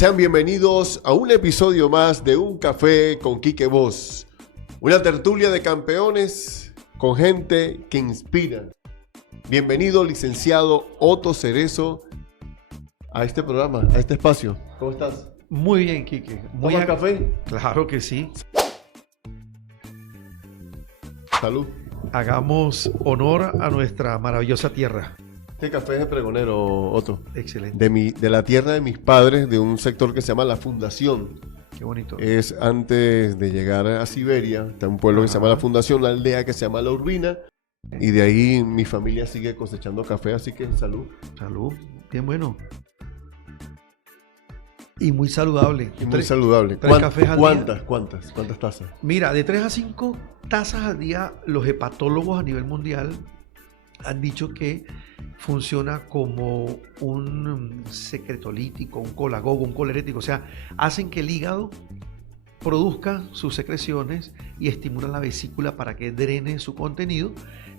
Sean bienvenidos a un episodio más de Un Café con Quique Voz. Una tertulia de campeones con gente que inspira. Bienvenido, licenciado Otto Cerezo, a este programa, a este espacio. ¿Cómo estás? Muy bien, Quique. ¿Tomas café? Claro que sí. Salud. Hagamos honor a nuestra maravillosa tierra. Este café es de pregonero, Otto. Excelente. De la tierra de mis padres, de un sector que se llama La Fundación. Qué bonito. Es antes de llegar a Siberia, está un pueblo que se llama La Fundación, una aldea que se llama La Urbina, y de ahí mi familia sigue cosechando café, así que salud. Salud. Bien bueno. Y muy saludable. Y muy saludable. tres cafés al día. ¿Cuántas tazas? Mira, de 3 a 5 tazas al día, los hepatólogos a nivel mundial han dicho que funciona como un secretolítico, un colagogo, un colerético. O sea, hacen que el hígado produzca sus secreciones y estimulan la vesícula para que drene su contenido,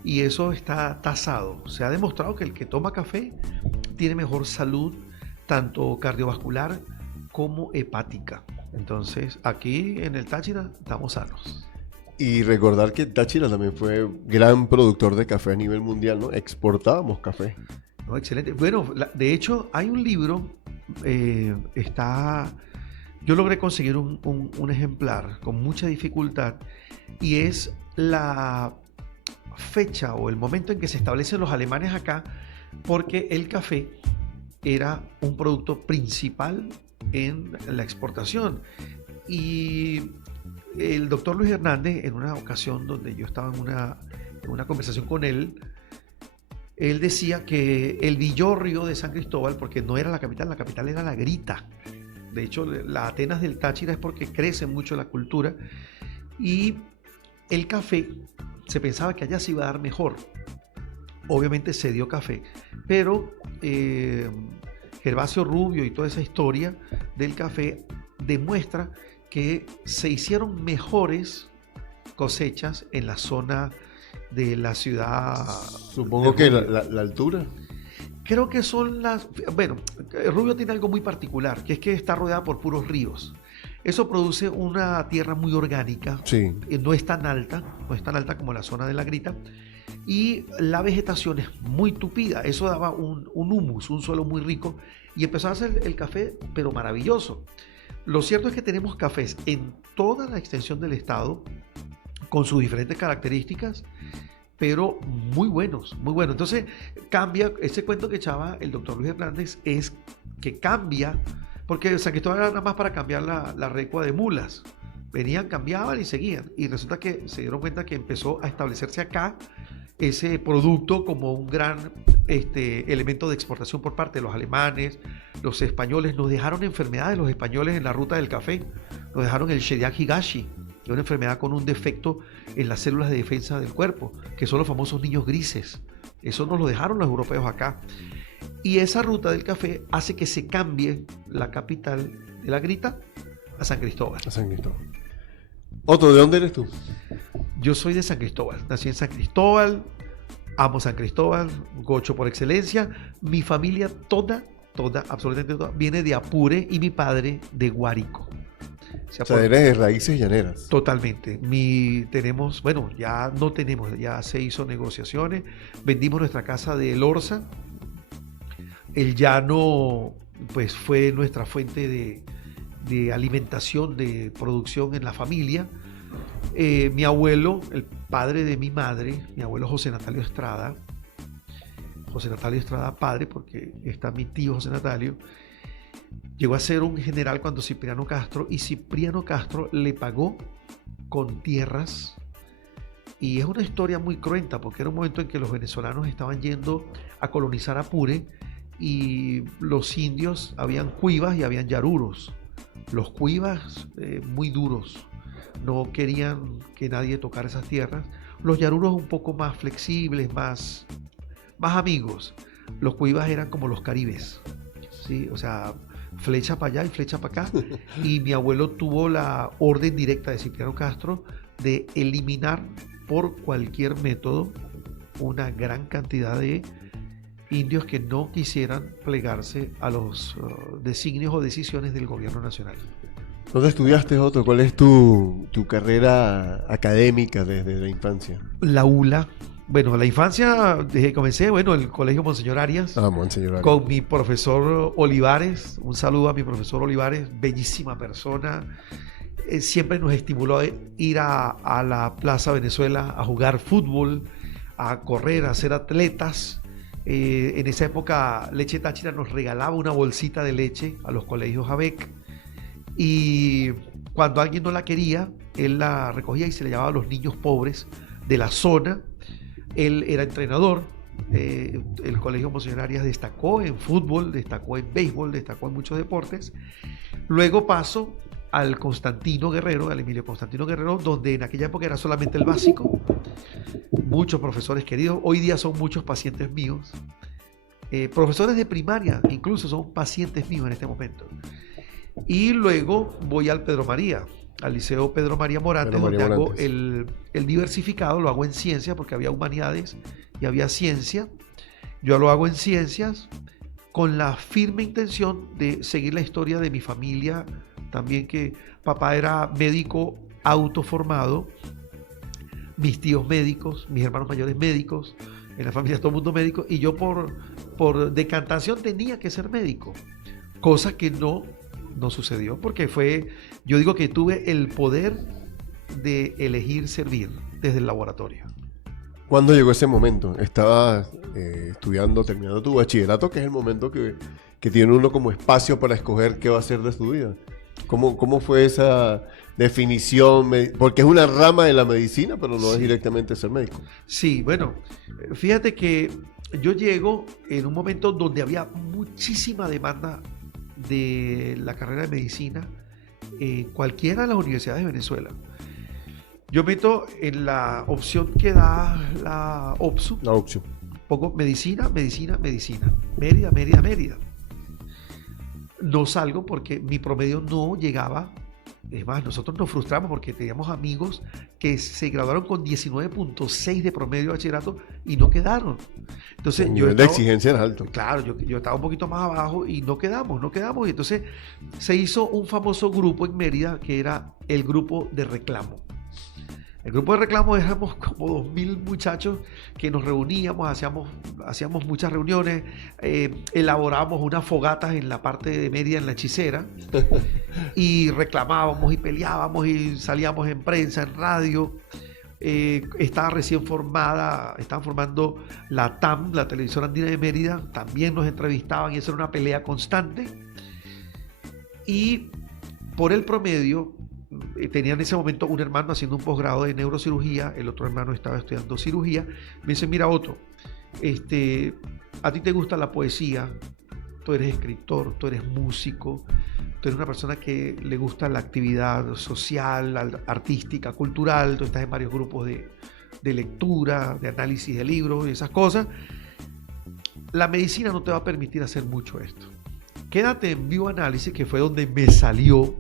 y eso está tasado. Se ha demostrado que el que toma café tiene mejor salud, tanto cardiovascular como hepática. Entonces, aquí en el Táchira estamos sanos. Y recordar que Táchira también fue gran productor de café a nivel mundial, ¿no? Exportábamos café. No, excelente. Bueno, de hecho, hay un libro, yo logré conseguir un ejemplar con mucha dificultad, y es la fecha o el momento en que se establecen los alemanes acá, porque el café era un producto principal en la exportación. Y el doctor Luis Hernández, en una ocasión donde yo estaba en una conversación con él decía que el Villorrio de San Cristóbal, porque no era la capital era la Grita. De hecho, la Atenas del Táchira es porque crece mucho la cultura, y el café se pensaba que allá se iba a dar mejor. Obviamente se dio café, pero Gervasio Rubio y toda esa historia del café demuestra que se hicieron mejores cosechas en la zona de la ciudad. Supongo que la altura. Creo que son las... Bueno, Rubio tiene algo muy particular, que es que está rodeada por puros ríos. Eso produce una tierra muy orgánica. Sí. No es tan alta como la zona de la Grita. Y la vegetación es muy tupida. Eso daba un humus, un suelo muy rico, y empezó a hacer el café, pero maravilloso. Lo cierto es que tenemos cafés en toda la extensión del estado, con sus diferentes características, pero muy buenos, muy buenos. Entonces cambia, ese cuento que echaba el doctor Luis Hernández es que cambia, porque San Cristóbal era nada más para cambiar la recua de mulas. Venían, cambiaban y seguían. Y resulta que se dieron cuenta que empezó a establecerse acá ese producto como un gran elemento de exportación por parte de los alemanes. Los españoles nos dejaron enfermedades, los españoles, en la ruta del café. Nos dejaron el Shediac Higashi, que es una enfermedad con un defecto en las células de defensa del cuerpo, que son los famosos niños grises. Eso nos lo dejaron los europeos acá. Y esa ruta del café hace que se cambie la capital de la Grita a San Cristóbal. A San Cristóbal. Otto, ¿de dónde eres tú? Yo soy de San Cristóbal, nací en San Cristóbal, amo San Cristóbal, gocho por excelencia. Mi familia toda, absolutamente toda, viene de Apure, y mi padre de Guárico. O sea, eres de raíces llaneras. Totalmente. Ya se hizo negociaciones, vendimos nuestra casa de Lorza. El llano, pues, fue nuestra fuente de alimentación, de producción en la familia. Mi abuelo, el padre de mi madre, mi abuelo José Natalio Estrada padre, porque está mi tío José Natalio, llegó a ser un general cuando Cipriano Castro, y Cipriano Castro le pagó con tierras. Y es una historia muy cruenta, porque era un momento en que los venezolanos estaban yendo a colonizar Apure, y los indios, habían cuivas y habían yaruros. Los cuivas muy duros, no querían que nadie tocara esas tierras. Los yaruros un poco más flexibles, más amigos. Los cuivas eran como los caribes, ¿sí? O sea, flecha para allá y flecha para acá. Y mi abuelo tuvo la orden directa de Cipriano Castro de eliminar por cualquier método una gran cantidad de indios que no quisieran plegarse a los designios o decisiones del gobierno nacional. ¿Dónde estudiaste, Otto? ¿Cuál es tu carrera académica desde la infancia? La ULA. Bueno, la infancia, desde que comencé, bueno, el Colegio Monseñor Arias, Monseñor Arias. con mi profesor Olivares. Un saludo a mi profesor Olivares, bellísima persona. Siempre nos estimuló a ir a la Plaza Venezuela a jugar fútbol, a correr, a ser atletas. En esa época, Leche Táchira nos regalaba una bolsita de leche a los colegios ABEC. Y cuando alguien no la quería, él la recogía y se la llevaba a los niños pobres de la zona. Él era entrenador. El Colegio Monseñor Arias destacó en fútbol, destacó en béisbol, destacó en muchos deportes. Luego pasó al Constantino Guerrero, al Emilio Constantino Guerrero, donde en aquella época era solamente el básico. Muchos profesores queridos. Hoy día son muchos pacientes míos. Profesores de primaria incluso son pacientes míos en este momento. Y luego voy al Pedro María, al Liceo Pedro María Morantes, donde hago el diversificado, lo hago en ciencia, porque había humanidades y había ciencia. Yo lo hago en ciencias con la firme intención de seguir la historia de mi familia, también que papá era médico autoformado, mis tíos médicos, mis hermanos mayores médicos, en la familia todo el mundo médico, y yo por decantación tenía que ser médico, cosa que no sucedió, porque yo digo que tuve el poder de elegir servir desde el laboratorio. ¿Cuándo llegó ese momento? Estabas estudiando, terminando tu bachillerato, que es el momento que tiene uno como espacio para escoger qué va a hacer de su vida. ¿Cómo fue esa definición? Porque es una rama de la medicina, pero no es directamente ser médico. Sí, bueno, fíjate que yo llego en un momento donde había muchísima demanda de la carrera de medicina en cualquiera de las universidades de Venezuela. Yo meto en la opción que da la OPSU. La OPSU. Pongo medicina. Mérida. No salgo porque mi promedio no llegaba. Es más, nosotros nos frustramos porque teníamos amigos que se graduaron con 19.6 de promedio de bachillerato y no quedaron. Entonces, el nivel de exigencia era alto. Claro, yo estaba un poquito más abajo y no quedamos. Y entonces se hizo un famoso grupo en Mérida que era el grupo de reclamo. El grupo de reclamo éramos como 2.000 muchachos que nos reuníamos, hacíamos muchas reuniones, elaborábamos unas fogatas en la parte de Mérida, en la Hechicera, y reclamábamos y peleábamos y salíamos en prensa, en radio. Estaban formando la TAM, la Televisora Andina de Mérida, también nos entrevistaban y eso era una pelea constante. Y por el promedio, tenía en ese momento un hermano haciendo un posgrado de neurocirugía, el otro hermano estaba estudiando cirugía. Me dice, mira Otto, a ti te gusta la poesía, tú eres escritor, tú eres músico, tú eres una persona que le gusta la actividad social, artística, cultural, tú estás en varios grupos de lectura, de análisis de libros y esas cosas. La medicina no te va a permitir hacer mucho esto. Quédate en bioanálisis, que fue donde me salió,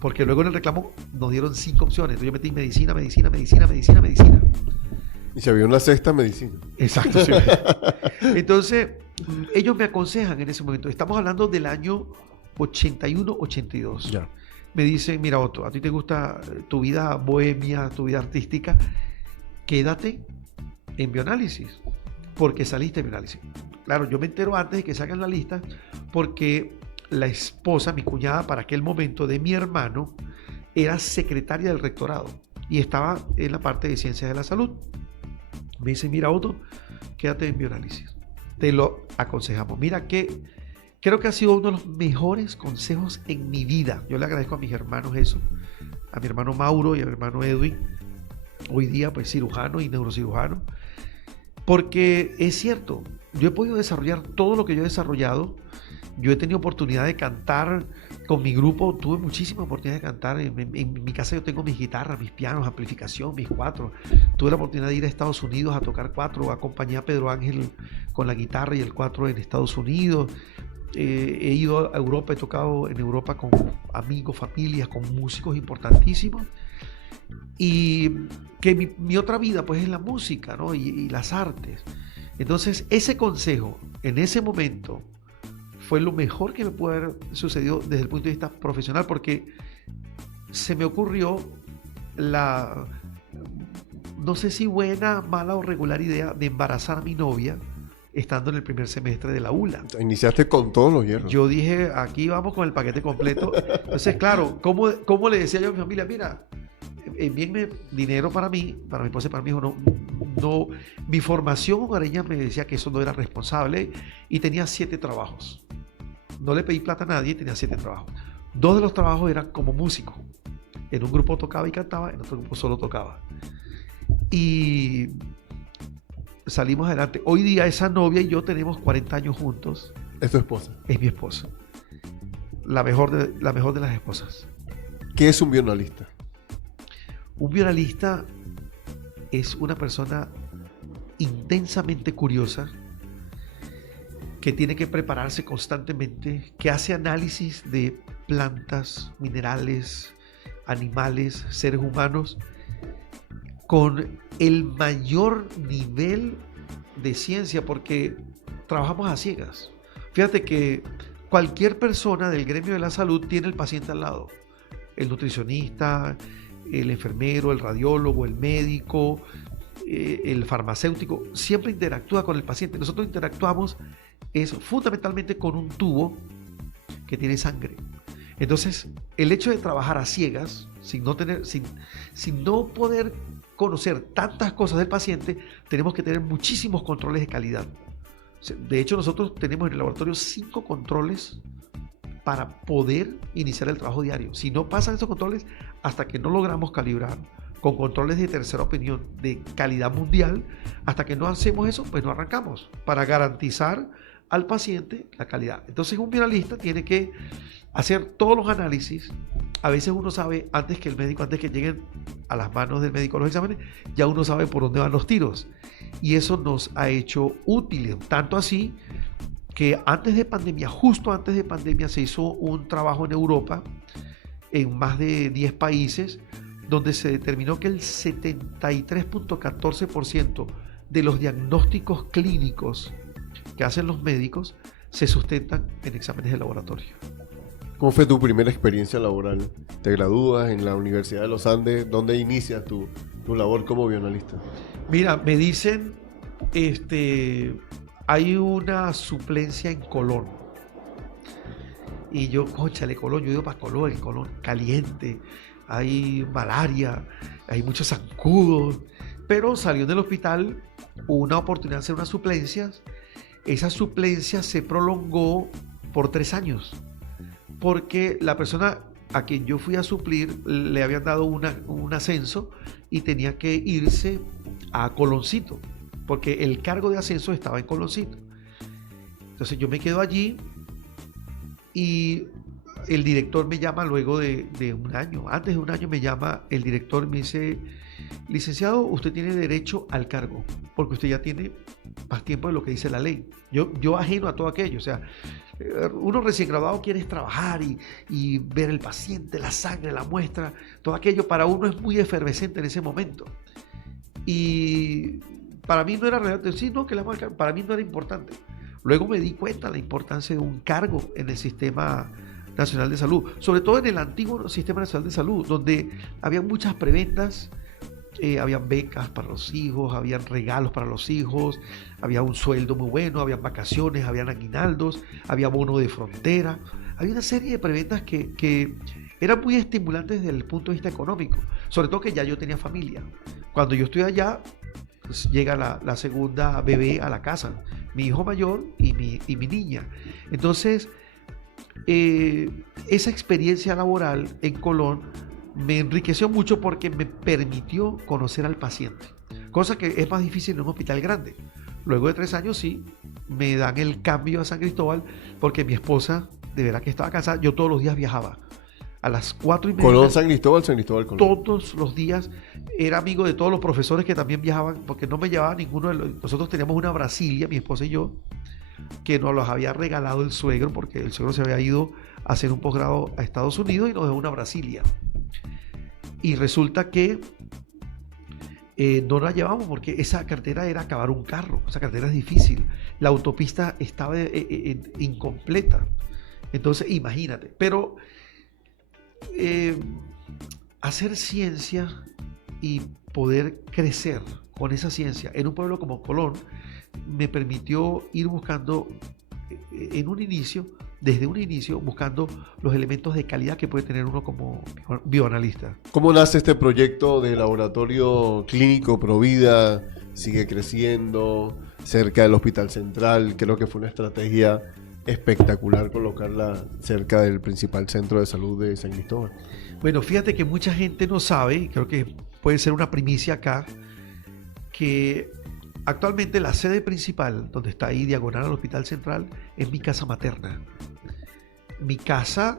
porque luego en el reclamo nos dieron 5 opciones. Entonces yo metí medicina. Y se había una sexta, medicina. Exacto, sí. Entonces, ellos me aconsejan en ese momento. Estamos hablando del año 81-82. Ya. Me dicen, mira Otto, a ti te gusta tu vida bohemia, tu vida artística, quédate en bioanálisis, porque saliste en bioanálisis. Claro, yo me entero antes de que salgan la lista, porque la esposa, mi cuñada, para aquel momento de mi hermano, era secretaria del rectorado y estaba en la parte de ciencias de la salud. Me dice, mira Otto, quédate en bioanálisis. Te lo aconsejamos. Mira que creo que ha sido uno de los mejores consejos en mi vida. Yo le agradezco a mis hermanos eso, a mi hermano Mauro y a mi hermano Edwin, hoy día pues cirujano y neurocirujano, porque es cierto, yo he podido desarrollar todo lo que yo he desarrollado. Yo he tenido oportunidad de cantar con mi grupo, tuve muchísima oportunidad de cantar. En mi casa yo tengo mis guitarras, mis pianos, amplificación, mis cuatros. Tuve la oportunidad de ir a Estados Unidos a tocar cuatro, acompañé a Pedro Ángel con la guitarra y el cuatro en Estados Unidos. He ido a Europa, he tocado en Europa con amigos, familias, con músicos importantísimos. Y que mi otra vida pues es la música, ¿no? y las artes. Entonces, ese consejo en ese momento fue lo mejor que me pudo haber sucedido desde el punto de vista profesional, porque se me ocurrió no sé si buena, mala o regular idea de embarazar a mi novia estando en el primer semestre de la ULA. Iniciaste con todos los hierros. Yo dije, aquí vamos con el paquete completo. Entonces, claro, ¿cómo le decía yo a mi familia? Mira, envíenme dinero para mí, para mi esposa y para mi hijo. No, mi formación hogareña me decía que eso no era responsable y tenía 7 trabajos. No le pedí plata a nadie, tenía 7 trabajos. 2 de los trabajos eran como músico. En un grupo tocaba y cantaba, en otro grupo solo tocaba. Y salimos adelante. Hoy día esa novia y yo tenemos 40 años juntos. ¿Es tu esposa? Es mi esposa. La mejor de las esposas. ¿Qué es un violonista? Un violonista es una persona intensamente curiosa, que tiene que prepararse constantemente, que hace análisis de plantas, minerales, animales, seres humanos, con el mayor nivel de ciencia, porque trabajamos a ciegas. Fíjate que cualquier persona del gremio de la salud tiene el paciente al lado. El nutricionista, el enfermero, el radiólogo, el médico, el farmacéutico, siempre interactúa con el paciente. Nosotros interactuamos fundamentalmente con un tubo que tiene sangre. Entonces, el hecho de trabajar a ciegas, sin no poder conocer tantas cosas del paciente, tenemos que tener muchísimos controles de calidad. De hecho, nosotros tenemos en el laboratorio 5 controles para poder iniciar el trabajo diario. Si no pasan esos controles, hasta que no logramos calibrar con controles de tercera opinión de calidad mundial, hasta que no hacemos eso, pues no arrancamos, para garantizar al paciente la calidad. Entonces, un violonista tiene que hacer todos los análisis. A veces uno sabe, antes que lleguen a las manos del médico los exámenes, ya uno sabe por dónde van los tiros. Y eso nos ha hecho útiles, tanto así que justo antes de pandemia, se hizo un trabajo en Europa, en más de 10 países, donde se determinó que el 73.14% de los diagnósticos clínicos que hacen los médicos se sustentan en exámenes de laboratorio. ¿Cómo fue tu primera experiencia laboral? ¿Te gradúas en la Universidad de los Andes? ¿Dónde inicias tu labor como violonista? Mira, me dicen, hay una suplencia en Colón. Y yo, cónchale, Colón, yo he ido para Colón, el Colón caliente, hay malaria, hay muchos zancudos. Pero salió del hospital una oportunidad de hacer unas suplencias. Esa suplencia se prolongó por 3 años, porque la persona a quien yo fui a suplir le habían dado un ascenso y tenía que irse a Coloncito, porque el cargo de ascenso estaba en Coloncito. Entonces yo me quedo allí y el director me llama luego de un año. Antes de un año me llama el director y me dice: licenciado, usted tiene derecho al cargo, porque usted ya tiene más tiempo de lo que dice la ley. Yo ajeno a todo aquello, o sea, uno recién graduado quiere trabajar y ver el paciente, la sangre, la muestra, todo aquello para uno es muy efervescente en ese momento. Y para mí no era relevante, sí, no, que la marca, para mí no era importante. Luego me di cuenta de la importancia de un cargo en el Sistema Nacional de Salud, sobre todo en el antiguo Sistema Nacional de Salud, donde había muchas preventas. Habían becas para los hijos, habían regalos para los hijos, había un sueldo muy bueno, habían vacaciones, habían aguinaldos, había bono de frontera, había una serie de preventas que eran muy estimulantes desde el punto de vista económico, sobre todo que ya yo tenía familia. Cuando yo estoy allá, pues llega la segunda bebé a la casa, mi hijo mayor y mi niña. Entonces, esa experiencia laboral en Colón me enriqueció mucho porque me permitió conocer al paciente, cosa que es más difícil en un hospital grande. Luego de 3 años sí, me dan el cambio a San Cristóbal, porque mi esposa, de verdad que estaba cansada, yo todos los días viajaba. A las 4:30. Colón, San Cristóbal, Colón. Todos los días. Era amigo de todos los profesores que también viajaban, porque no me llevaba ninguno de los... Nosotros teníamos una Brasilia, mi esposa y yo, que nos los había regalado el suegro, porque el suegro se había ido a hacer un posgrado a Estados Unidos y nos dejó una Brasilia. Y resulta que No la llevamos porque esa carretera era acabar un carro, esa carretera es difícil, la autopista estaba incompleta, entonces imagínate, pero hacer ciencia y poder crecer con esa ciencia en un pueblo como Colón me permitió ir buscando desde un inicio, buscando los elementos de calidad que puede tener uno como bioanalista. ¿Cómo nace este proyecto de laboratorio clínico Provida? ¿Sigue creciendo cerca del Hospital Central? Creo que fue una estrategia espectacular colocarla cerca del principal centro de salud de San Cristóbal. Bueno, fíjate que mucha gente no sabe, y creo que puede ser una primicia acá, que actualmente la sede principal, donde está ahí diagonal al Hospital Central, es mi casa materna. Mi casa...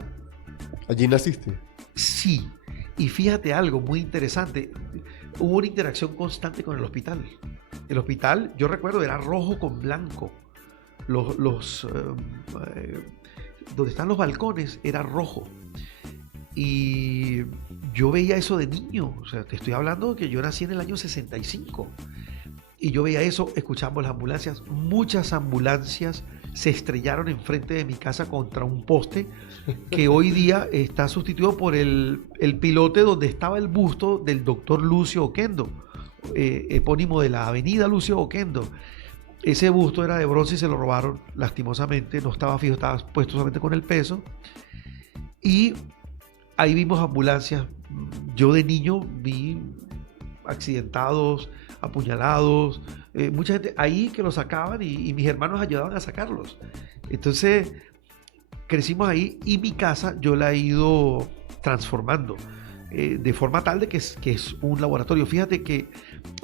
¿Allí naciste? Sí. Y fíjate algo muy interesante. Hubo una interacción constante con el hospital. El hospital, yo recuerdo, era rojo con blanco. Donde están los balcones era rojo. Y yo veía eso de niño. O sea, te estoy hablando que yo nací en el año 65. Y yo veía eso, escuchamos las ambulancias. Muchas ambulancias se estrellaron enfrente de mi casa contra un poste que hoy día está sustituido por el pilote donde estaba el busto del doctor Lucio Oquendo, epónimo de la avenida Lucio Oquendo. Ese busto era de bronce y se lo robaron lastimosamente, no estaba fijo, estaba puesto solamente con el peso. Y ahí vimos ambulancias. Yo de niño vi accidentados, apuñalados, mucha gente ahí que los sacaban y mis hermanos ayudaban a sacarlos. Entonces crecimos ahí y mi casa yo la he ido transformando de forma tal de que es un laboratorio. Fíjate que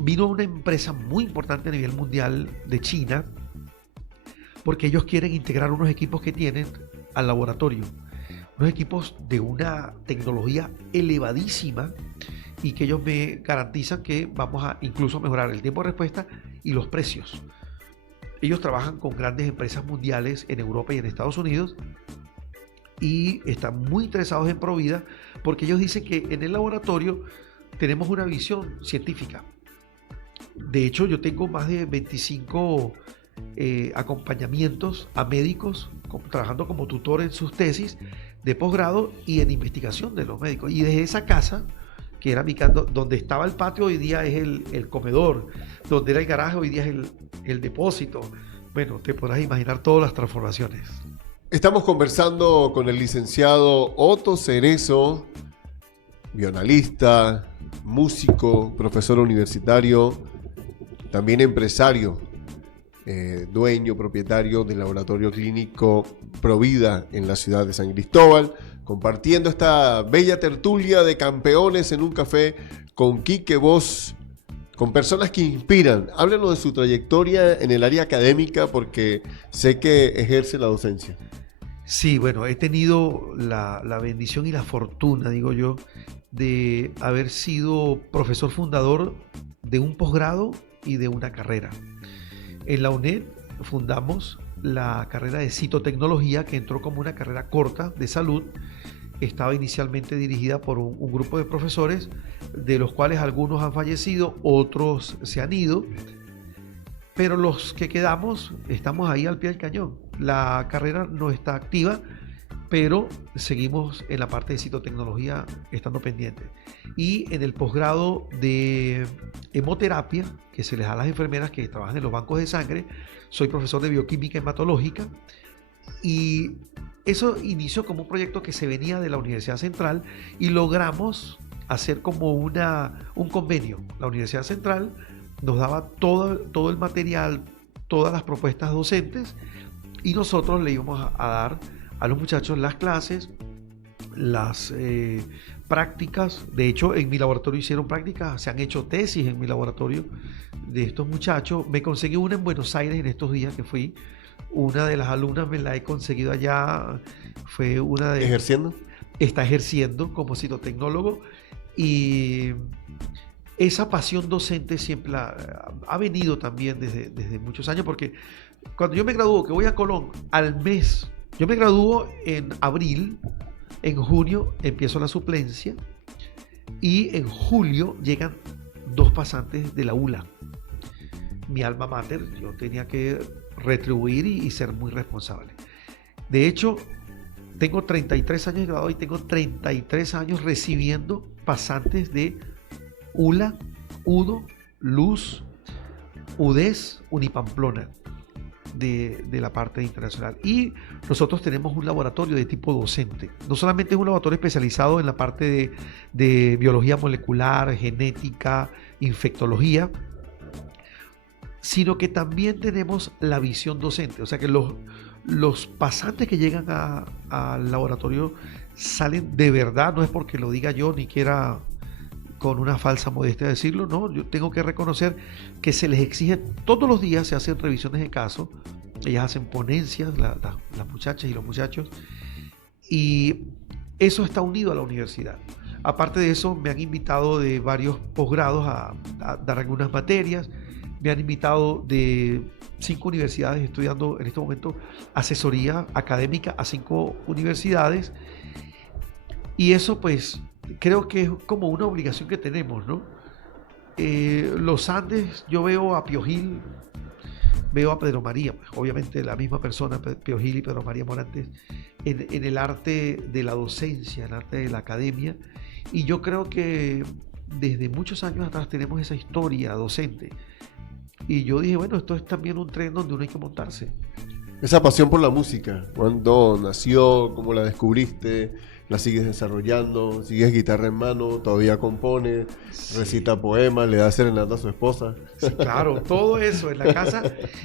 vino una empresa muy importante a nivel mundial de China porque ellos quieren integrar unos equipos que tienen al laboratorio, unos equipos de una tecnología elevadísima y que ellos me garantizan que vamos a incluso mejorar el tiempo de respuesta y los precios. Ellos trabajan con grandes empresas mundiales en Europa y en Estados Unidos y están muy interesados en Provida porque ellos dicen que en el laboratorio tenemos una visión científica. De hecho, yo tengo más de 25 acompañamientos a médicos trabajando como tutor en sus tesis de posgrado y en investigación de los médicos. Y desde esa casa, que era mi casa, donde estaba el patio, hoy día es el comedor, donde era el garaje, hoy día es el depósito. Bueno, te podrás imaginar todas las transformaciones. Estamos conversando con el licenciado Otto Cerezo, bioanalista, músico, profesor universitario, también empresario, dueño, propietario del laboratorio clínico Provida en la ciudad de San Cristóbal, compartiendo esta bella tertulia de campeones en un café con Quique Voz, con personas que inspiran. Háblanos de su trayectoria en el área académica porque sé que ejerce la docencia. Sí, bueno, he tenido la bendición y la fortuna, digo yo, de haber sido profesor fundador de un posgrado y de una carrera. En la UNED fundamos la carrera de citotecnología, que entró como una carrera corta de salud. Estaba inicialmente dirigida por un grupo de profesores, de los cuales algunos han fallecido, otros se han ido, pero los que quedamos estamos ahí al pie del cañón. La carrera no está activa, pero seguimos en la parte de citotecnología estando pendiente. Y en el posgrado de hemoterapia, que se les da a las enfermeras que trabajan en los bancos de sangre, soy profesor de bioquímica hematológica y eso inició como un proyecto que se venía de la Universidad Central y logramos hacer como un convenio. La Universidad Central nos daba todo el material, todas las propuestas docentes y nosotros le íbamos a dar a los muchachos las clases, las prácticas. De hecho, en mi laboratorio hicieron prácticas, se han hecho tesis en mi laboratorio de estos muchachos. Me conseguí una en Buenos Aires en estos días que fui. Una de las alumnas me la he conseguido allá. Fue una de... ¿Ejerciendo? Está ejerciendo como citotecnólogo y esa pasión docente siempre ha venido también desde muchos años, porque cuando yo me gradúo, que voy a Colón, al mes, yo me gradúo en abril, en junio empiezo la suplencia y en julio llegan 2 pasantes de la ULA, mi alma mater. Yo tenía que retribuir y ser muy responsable. De hecho, tengo 33 años de graduado y tengo 33 años recibiendo pasantes de ULA, UDO, Luz, UDES, Unipamplona, de la parte internacional. Y nosotros tenemos un laboratorio de tipo docente. No solamente es un laboratorio especializado en la parte de biología molecular, genética, infectología, sino que también tenemos la visión docente. O sea que los pasantes que llegan al laboratorio salen de verdad, no es porque lo diga yo ni quiera con una falsa modestia decirlo, no, yo tengo que reconocer que se les exige, todos los días se hacen revisiones de casos, ellas hacen ponencias, las muchachas y los muchachos, y eso está unido a la universidad. Aparte de eso, me han invitado de varios posgrados a dar algunas materias, me han invitado de 5 universidades, estudiando en este momento asesoría académica a 5 universidades, y eso pues creo que es como una obligación que tenemos, ¿no? Los Andes, yo veo a Pío Gil, veo a Pedro María, pues, obviamente la misma persona, Pío Gil y Pedro María Morantes, en el arte de la docencia, en el arte de la academia, y yo creo que desde muchos años atrás tenemos esa historia docente, y yo dije, bueno, esto es también un tren donde uno hay que montarse. Esa pasión por la música, ¿cuándo nació? ¿Cómo la descubriste? ¿La sigues desarrollando? ¿Sigues guitarra en mano? ¿Todavía compone? Sí. ¿Recita poemas? ¿Le da serenata a su esposa? Sí, claro, todo eso en la casa.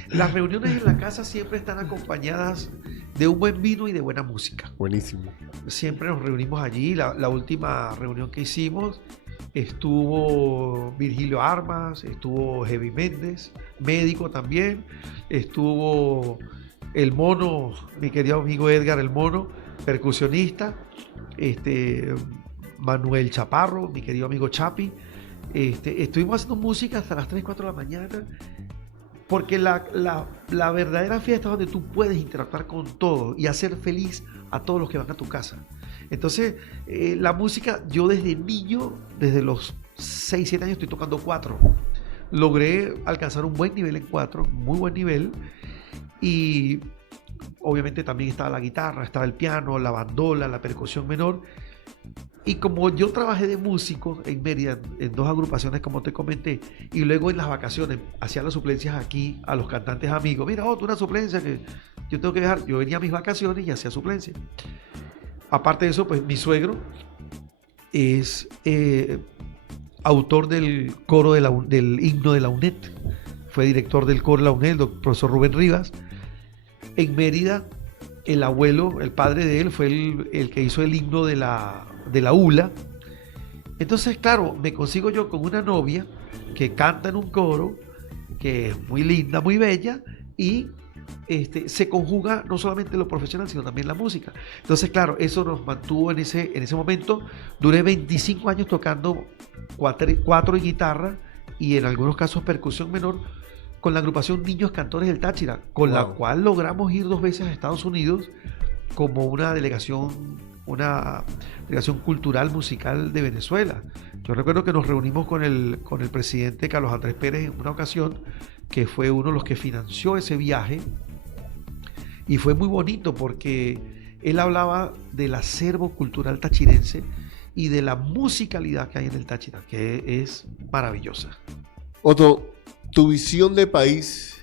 Las reuniones en la casa siempre están acompañadas de un buen vino y de buena música. Buenísimo. Siempre nos reunimos allí. La última reunión que hicimos estuvo Virgilio Armas, estuvo Heavy Méndez, médico también, estuvo el Mono, mi querido amigo Edgar el Mono, percusionista, Manuel Chaparro, mi querido amigo Chapi. Estuvimos haciendo música hasta las 3, 4 de la mañana, porque la verdadera fiesta es donde tú puedes interactuar con todos y hacer feliz a todos los que van a tu casa. Entonces, la música, yo desde niño, desde los 6, 7 años estoy tocando 4. Logré alcanzar un buen nivel en 4, muy buen nivel, y obviamente también estaba la guitarra, estaba el piano, la bandola, la percusión menor. Y como yo trabajé de músico en Mérida, en 2 agrupaciones como te comenté, y luego en las vacaciones hacía las suplencias aquí a los cantantes amigos. Mira, tú una suplencia que yo tengo que dejar. Yo venía a mis vacaciones y hacía suplencia. Aparte de eso, pues mi suegro es autor del coro del himno de la UNED. Fue director del coro de la UNED, el profesor Rubén Rivas. En Mérida, el abuelo, el padre de él, fue el que hizo el himno de la ULA. Entonces, claro, me consigo yo con una novia que canta en un coro, que es muy linda, muy bella, y se conjuga no solamente lo profesional, sino también la música. Entonces, claro, eso nos mantuvo en ese momento. Duré 25 años tocando 4 en guitarra y en algunos casos percusión menor, con la agrupación Niños Cantores del Táchira, con la cual logramos ir 2 veces a Estados Unidos como una delegación cultural musical de Venezuela. Yo recuerdo que nos reunimos con el presidente Carlos Andrés Pérez en una ocasión, que fue uno de los que financió ese viaje, y fue muy bonito porque él hablaba del acervo cultural tachirense y de la musicalidad que hay en el Táchira, que es maravillosa. Otto, tu visión de país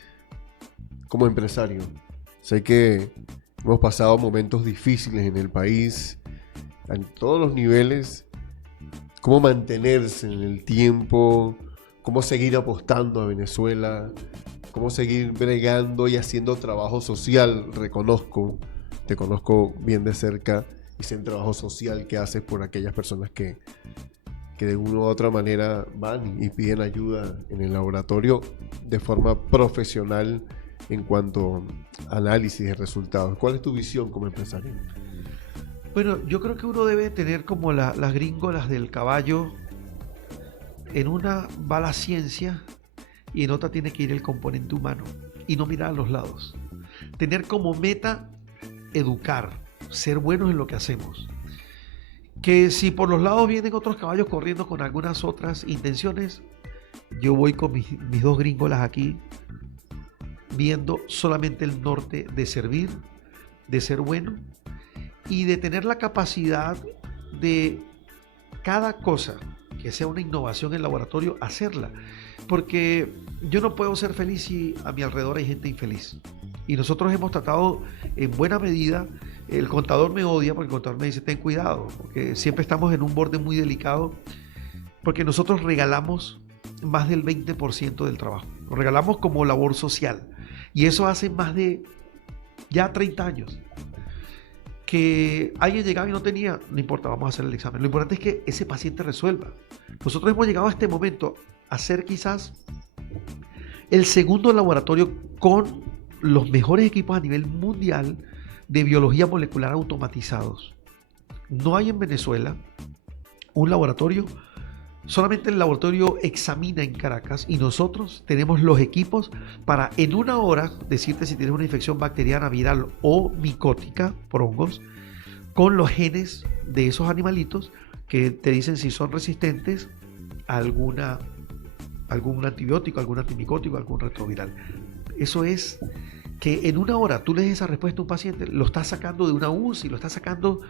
como empresario. Sé que hemos pasado momentos difíciles en el país, en todos los niveles. ¿Cómo mantenerse en el tiempo? ¿Cómo seguir apostando a Venezuela? ¿Cómo seguir bregando y haciendo trabajo social? Te conozco bien de cerca y sé el trabajo social que haces por aquellas personas que de una u otra manera van y piden ayuda en el laboratorio de forma profesional en cuanto a análisis de resultados. ¿Cuál es tu visión como empresario? Bueno, yo creo que uno debe tener como las gringolas del caballo. En una va la ciencia y en otra tiene que ir el componente humano y no mirar a los lados. Tener como meta educar, ser buenos en lo que hacemos. Que si por los lados vienen otros caballos corriendo con algunas otras intenciones, yo voy con mis dos gringolas aquí, viendo solamente el norte de servir, de ser bueno y de tener la capacidad de cada cosa que sea una innovación en el laboratorio, hacerla. Porque yo no puedo ser feliz si a mi alrededor hay gente infeliz. Y nosotros hemos tratado en buena medida, el contador me odia porque el contador me dice, ten cuidado, porque siempre estamos en un borde muy delicado, porque nosotros regalamos más del 20% del trabajo. Lo regalamos como labor social. Y eso hace más de ya 30 años. Que alguien llegaba y no tenía, no importa, vamos a hacer el examen. Lo importante es que ese paciente resuelva. Nosotros hemos llegado a este momento a ser quizás el segundo laboratorio con los mejores equipos a nivel mundial de biología molecular automatizados. No hay en Venezuela un laboratorio, solamente el laboratorio examina en Caracas y nosotros tenemos los equipos para en una hora decirte si tienes una infección bacteriana, viral o micótica por hongos, con los genes de esos animalitos que te dicen si son resistentes a algún antibiótico, algún antimicótico, algún retroviral. Eso es que en una hora tú le des esa respuesta a un paciente, lo estás sacando de una UCI, lo estás sacando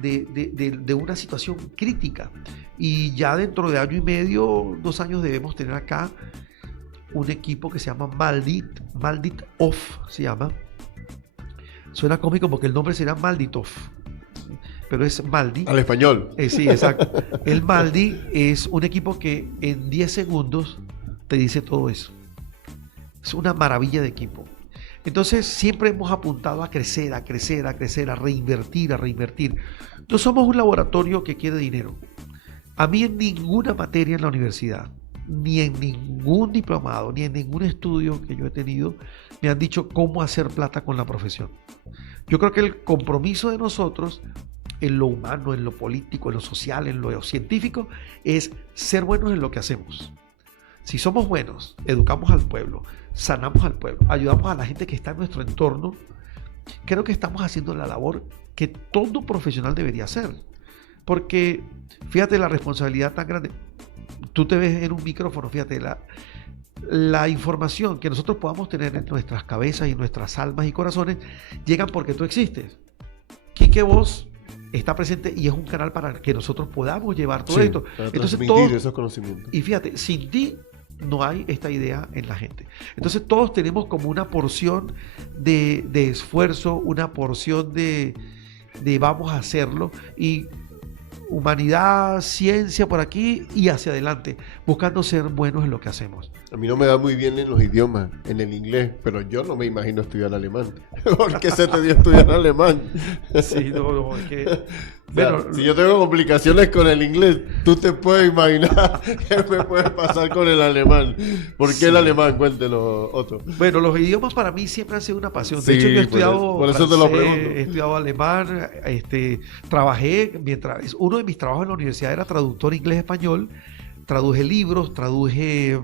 de una situación crítica. Y ya dentro de año y medio, 2 años, debemos tener acá un equipo que se llama Maldit Off, se llama. Suena cómico porque el nombre será Malditov, pero es Maldi. Al español. Sí, exacto. El Maldi es un equipo que en 10 segundos te dice todo eso. Es una maravilla de equipo. Entonces siempre hemos apuntado a crecer, a crecer, a crecer, a reinvertir, a reinvertir. No somos un laboratorio que quiere dinero. A mí en ninguna materia en la universidad, ni en ningún diplomado, ni en ningún estudio que yo he tenido, me han dicho cómo hacer plata con la profesión. Yo creo que el compromiso de nosotros en lo humano, en lo político, en lo social, en lo científico, es ser buenos en lo que hacemos. Si somos buenos, educamos al pueblo, sanamos al pueblo, ayudamos a la gente que está en nuestro entorno, creo que estamos haciendo la labor que todo profesional debería hacer. Porque fíjate la responsabilidad tan grande. Tú te ves en un micrófono, fíjate la información que nosotros podamos tener en nuestras cabezas y en nuestras almas y corazones llegan porque tú existes. Quique Voz está presente y es un canal para que nosotros podamos llevar todo esto. Para transmitir esos conocimientos. Y fíjate, sin ti no hay esta idea en la gente. Entonces todos tenemos como una porción de esfuerzo, una porción de vamos a hacerlo, y humanidad, ciencia por aquí y hacia adelante, buscando ser buenos en lo que hacemos. A mí no me da muy bien en los idiomas, en el inglés, pero yo no me imagino estudiar alemán. ¿Por qué se te dio estudiar alemán? Sí, no, es que... Bueno, si yo tengo complicaciones con el inglés, tú te puedes imaginar qué me puede pasar con el alemán. ¿Por qué el alemán? Cuéntelo, Otto. Bueno, los idiomas para mí siempre han sido una pasión. Sí, de hecho, yo he estudiado por eso francés, te lo pregunto. he estudiado alemán, trabajé, mientras uno de mis trabajos en la universidad era traductor inglés-español, traduje libros, traduje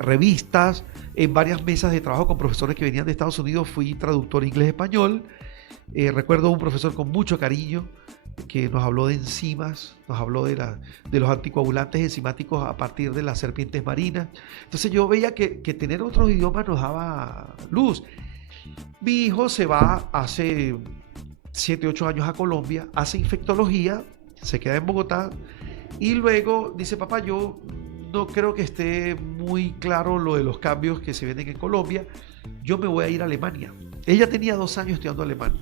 revistas, en varias mesas de trabajo con profesores que venían de Estados Unidos fui traductor inglés-español. Recuerdo un profesor con mucho cariño que nos habló de enzimas, nos habló de los anticoagulantes enzimáticos a partir de las serpientes marinas. Entonces yo veía que tener otros idiomas nos daba luz. Mi hijo se va hace 7, 8 años a Colombia, hace infectología, se queda en Bogotá y luego dice, papá, yo no creo que esté muy claro lo de los cambios que se vienen en Colombia, yo me voy a ir a Alemania. Ella tenía 2 años estudiando alemán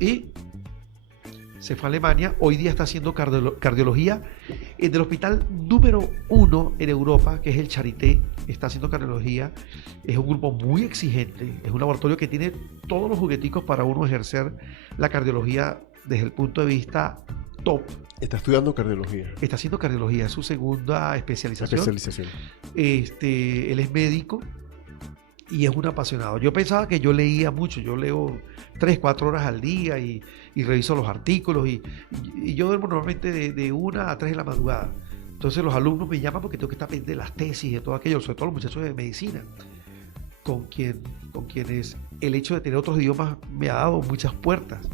y se fue a Alemania. Hoy día está haciendo cardiología en el hospital número 1 en Europa, que es el Charité. Está haciendo cardiología. Es un grupo muy exigente. Es un laboratorio que tiene todos los jugueticos para uno ejercer la cardiología desde el punto de vista top. Está estudiando cardiología. Está haciendo cardiología, es su segunda especialización. Él es médico y es un apasionado. Yo pensaba que yo leía mucho, yo leo 3, 4 horas al día y reviso los artículos y yo duermo normalmente de 1 a 3 de la madrugada. Entonces los alumnos me llaman porque tengo que estar pendiente de las tesis y de todo aquello, sobre todo los muchachos de medicina, con quienes el hecho de tener otros idiomas me ha dado muchas puertas.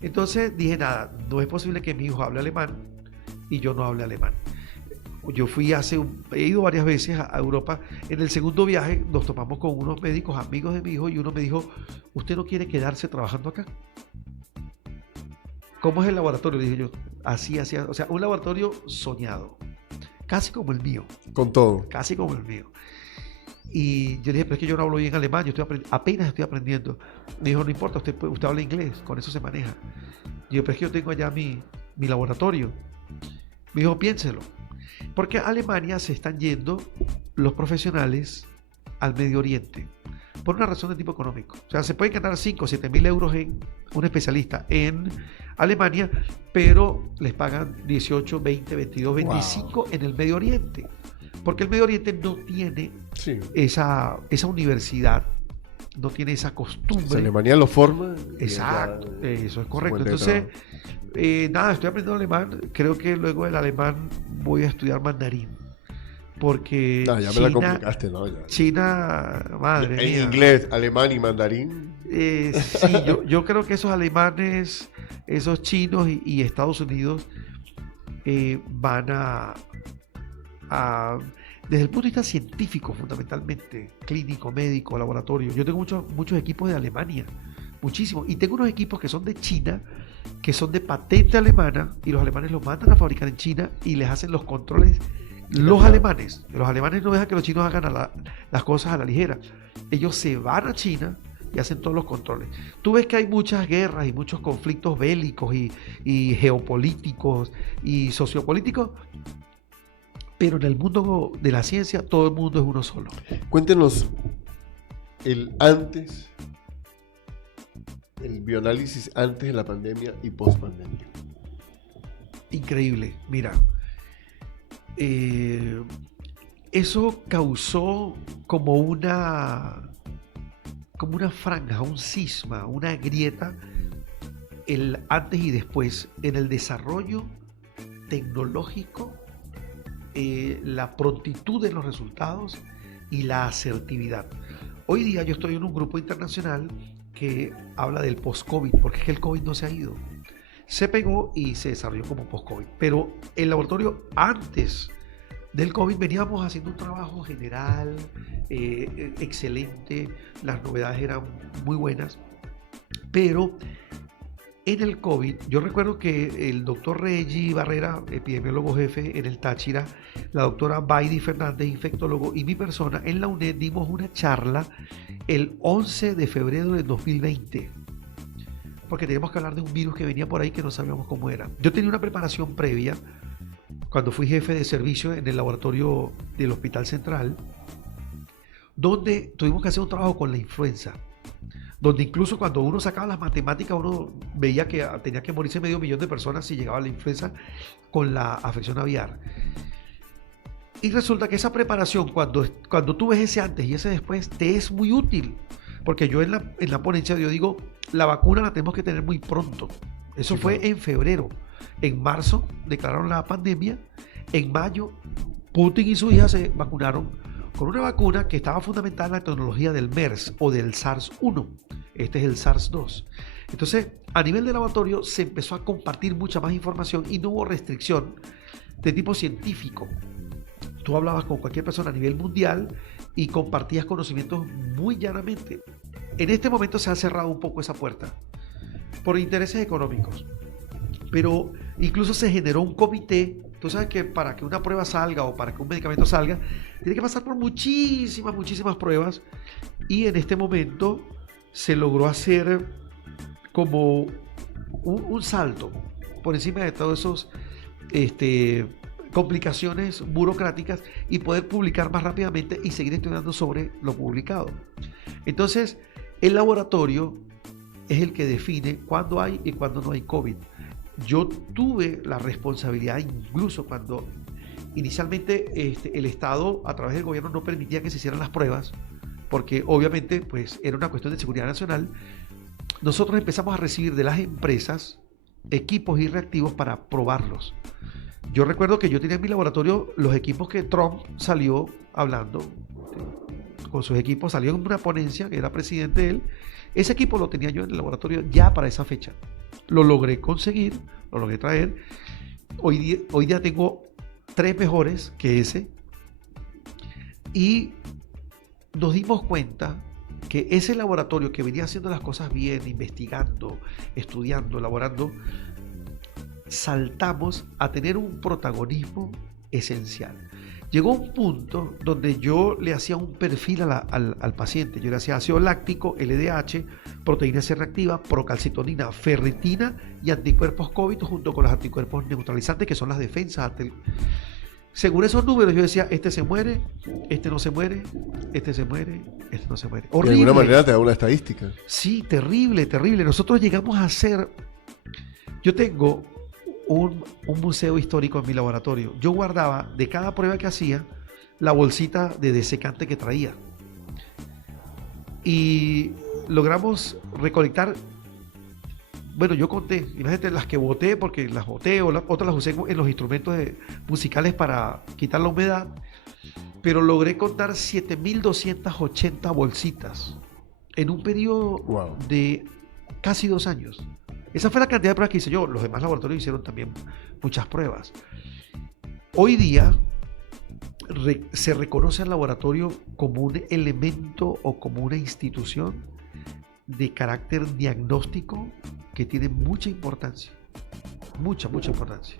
Entonces dije, nada, no es posible que mi hijo hable alemán y yo no hable alemán. Yo he ido varias veces a Europa. En el segundo viaje nos topamos con unos médicos amigos de mi hijo y uno me dijo, ¿usted no quiere quedarse trabajando acá? ¿Cómo es el laboratorio? Le dije yo, así, o sea, un laboratorio soñado, casi como el mío. Con todo. Casi como el mío. Y yo le dije, pero es que yo no hablo bien alemán, apenas estoy aprendiendo. Me dijo, no importa, usted habla inglés, con eso se maneja. Yo dije, pero es que yo tengo allá mi laboratorio. Me dijo, piénselo. Porque a Alemania se están yendo los profesionales al Medio Oriente por una razón de tipo económico. O sea, se pueden ganar 5 o 7 mil euros en un especialista en Alemania, pero les pagan 18, 20, 22, 25 en el Medio Oriente. Porque el Medio Oriente no tiene esa universidad, no tiene esa costumbre. Si Alemania lo forma. Exacto, eso es correcto. Entonces, nada, estoy aprendiendo alemán. Creo que luego del alemán voy a estudiar mandarín. Porque ya me la complicaste, ¿no? Ya. China, madre mía. En inglés, alemán y mandarín. Sí, yo creo que esos alemanes, esos chinos y Estados Unidos van a desde el punto de vista científico, fundamentalmente, clínico, médico, laboratorio. Yo tengo muchos equipos de Alemania, muchísimos. Y tengo unos equipos que son de China, que son de patente alemana, y los alemanes los mandan a fabricar en China y les hacen los controles. Los alemanes no dejan que los chinos hagan las cosas a la ligera. Ellos se van a China y hacen todos los controles. Tú ves que hay muchas guerras y muchos conflictos bélicos y geopolíticos y sociopolíticos, pero en el mundo de la ciencia todo el mundo es uno solo. Cuéntenos el antes, el bioanálisis antes de la pandemia y post pandemia. Increíble, mira. Eso causó como una franja, un cisma, una grieta, el antes y después en el desarrollo tecnológico, la prontitud de los resultados y la asertividad. Hoy día yo estoy en un grupo internacional que habla del post-COVID, porque es que el COVID no se ha ido. Se pegó y se desarrolló como post-COVID. Pero el laboratorio antes del COVID veníamos haciendo un trabajo general, excelente, las novedades eran muy buenas, pero en el COVID, yo recuerdo que el doctor Reggie Barrera, epidemiólogo jefe en el Táchira, la doctora Baidi Fernández, infectólogo, y mi persona en la UNED dimos una charla el 11 de febrero del 2020. Porque teníamos que hablar de un virus que venía por ahí que no sabíamos cómo era. Yo tenía una preparación previa cuando fui jefe de servicio en el laboratorio del Hospital Central, donde tuvimos que hacer un trabajo con la influenza, donde incluso cuando uno sacaba las matemáticas uno veía que tenía que morirse 500.000 de personas si llegaba la influenza con la afección aviar. Y resulta que esa preparación, cuando tú ves ese antes y ese después, te es muy útil. Porque yo en la ponencia yo digo, la vacuna la tenemos que tener muy pronto. Eso fue en febrero. En marzo declararon la pandemia. En mayo, Putin y su hija se vacunaron con una vacuna que estaba fundamentada en la tecnología del MERS o del SARS-1. Este es el SARS-2. Entonces, a nivel de laboratorio se empezó a compartir mucha más información y no hubo restricción de tipo científico. Tú hablabas con cualquier persona a nivel mundial y compartías conocimientos muy llanamente. En este momento se ha cerrado un poco esa puerta por intereses económicos, pero incluso se generó un comité. Tú sabes que para que una prueba salga o para que un medicamento salga, tiene que pasar por muchísimas pruebas, y en este momento se logró hacer como un salto por encima de todos esos complicaciones burocráticas y poder publicar más rápidamente y seguir estudiando sobre lo publicado. Entonces, el laboratorio es el que define cuándo hay y cuándo no hay COVID. Yo tuve la responsabilidad, incluso cuando inicialmente el Estado a través del gobierno no permitía que se hicieran las pruebas, porque obviamente pues era una cuestión de seguridad nacional. Nosotros empezamos a recibir de las empresas equipos y reactivos para probarlos. Yo recuerdo que yo tenía en mi laboratorio los equipos que Trump salió hablando con sus equipos, salió en una ponencia que era presidente él. Ese equipo lo tenía yo en el laboratorio ya para esa fecha. Lo logré conseguir, lo logré traer. Hoy día tengo 3 mejores que ese, y nos dimos cuenta que ese laboratorio que venía haciendo las cosas bien, investigando, estudiando, elaborando, saltamos a tener un protagonismo esencial. Llegó un punto donde yo le hacía un perfil al paciente. Yo le hacía ácido láctico, LDH, proteína C reactiva, procalcitonina, ferritina y anticuerpos COVID junto con los anticuerpos neutralizantes, que son las defensas. Según esos números yo decía, este se muere, este no se muere, este se muere, este no se muere. Horrible. De alguna manera te da una estadística. Sí, terrible, terrible. Nosotros llegamos a hacer... Yo tengo un museo histórico en mi laboratorio. Yo guardaba de cada prueba que hacía la bolsita de desecante que traía. Y logramos recolectar, bueno, yo conté, imagínate las que boté, porque las boté, otras las usé en los instrumentos musicales para quitar la humedad, pero logré contar 7.280 bolsitas en un periodo de casi 2 años. Esa fue la cantidad de pruebas que hice yo. Los demás laboratorios hicieron también muchas pruebas. Hoy día se reconoce al laboratorio como un elemento o como una institución de carácter diagnóstico que tiene mucha importancia. Mucha importancia.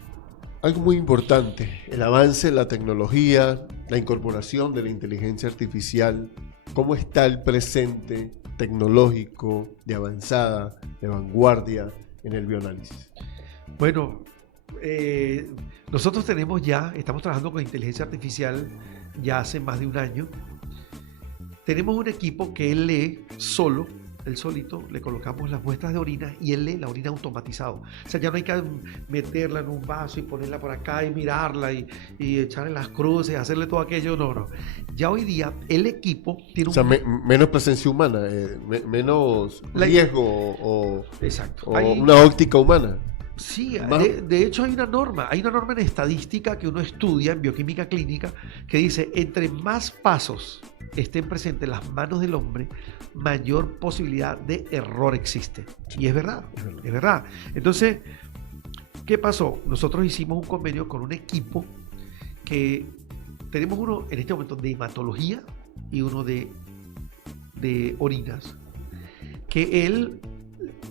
Algo muy importante, el avance de la tecnología, la incorporación de la inteligencia artificial. ¿Cómo está el presente tecnológico, de avanzada, de vanguardia en el bioanálisis? Bueno, nosotros estamos trabajando con inteligencia artificial ya hace más de 1 año. Tenemos un equipo que él lee solo, él solito, le colocamos las muestras de orina y él lee la orina automatizado. O sea, ya no hay que meterla en un vaso y ponerla por acá y mirarla y echarle las cruces, hacerle todo aquello. No. Ya hoy día el equipo tiene menos presencia humana, menos riesgo o una óptica humana. Sí, de hecho hay una norma en estadística que uno estudia en bioquímica clínica que dice, entre más pasos estén presentes en las manos del hombre, mayor posibilidad de error existe. Y es verdad. Entonces, ¿qué pasó? Nosotros hicimos un convenio con un equipo que tenemos uno en este momento de hematología y uno de orinas, que él